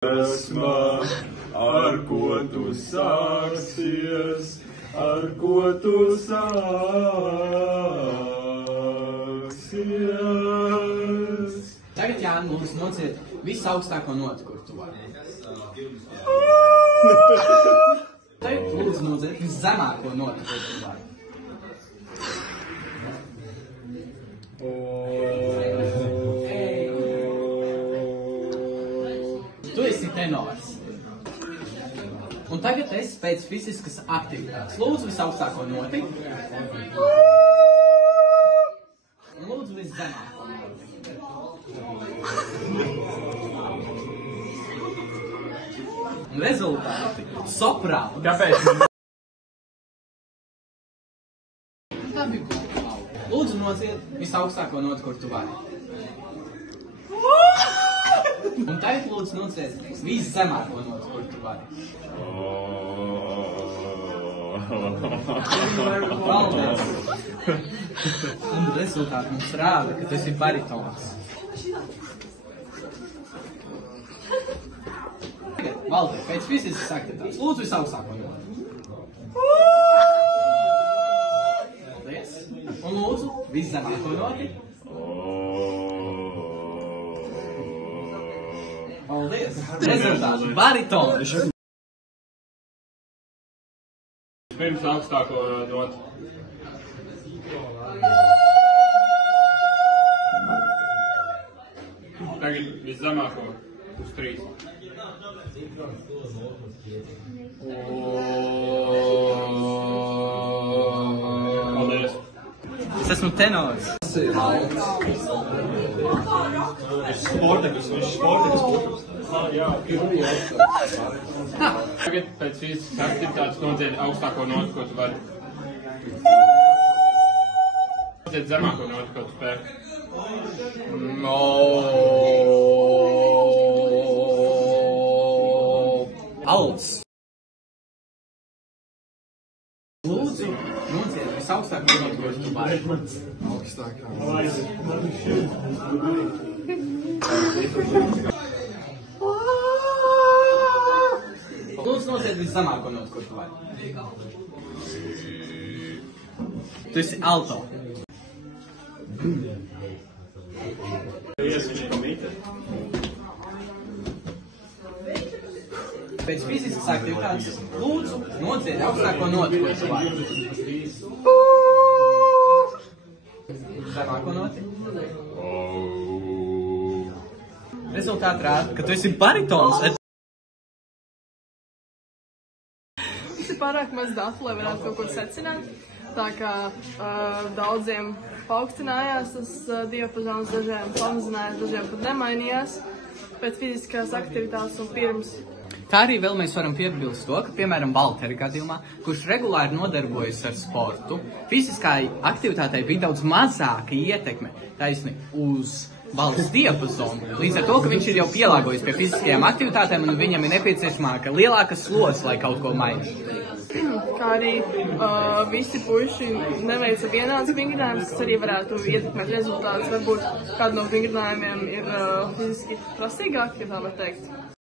Esma, ar ko tu sāksies, ar ko tu sāksies. Tagad Jāni mums nociet visaugstāko notu, kur tu vari. Tagad lūdzu nociet viszemāko notu, kur tu vari. Tu esi tenors. Un tagad es pēc fiziskas aktivitātes lūdzu visaugstāko noti. Un lūdzu viszemāko noti. Un rezultāti soprāns. Kāpēc? Lūdzu nociet visaugstāko noti, kur tu vari. Un tagad lūdzu nociet viszemāko noti, kur tu vari. Paldies! Un rezultāti mums rāda, ka tu esi baritons. Valdi, pēc fiziskas aktivitātes, lūdzu visaugstāko noti. Paldies! Un lūdzu viszemāko noti. Paldies! Rezultāti baritons! Pirms augstāko notu. Tagad viszemāko uz 3. Paldies. Es esmu tenors. Sportikas. Tagad pēc fiziskas aktivitātes nociet augstāko notu, ko tu vari. Nociet zemāko notu, ko tu spēj. Alts. Lūdzu, nociet visaugstāko notu, ko tu vari. Lūdzu, nociet viszemāko notu, ko tu vari. Tu esi alto. Pēc fiziskas aktivitātes lūdzu nociet augstāko notu, ko tu vari. Zemāko noti. Rezultāti rāda, ka tu esi baritons. Tas ir pārāk maz datu, lai varētu kaut ko secināt. Tā kā daudziem paaugstinājās tas diapazons, dažiem pamazinājās, dažiem pat nemainījās pēc fiziskās aktivitātes un pirms. Kā arī vēl mēs varam piebilst to, ka, piemēram, Valtera gadījumā, kurš regulāri nodarbojas ar sportu, fiziskai aktivitātei bija daudz mazāka ietekme taisni uz balss diapazonu. Līdz ar to, ka viņš ir jau pielāgojis pie fiziskajām aktivitātēm un viņam ir nepieciešamāka lielāka slodze, lai kaut ko mainītu. Kā arī visi puiši neveica vienāds vingrinājums, kas arī varētu ietekmēt rezultātus. Varbūt kādu no vingrinājumiem ir fiziski prasīgāki, ja tā var teikt.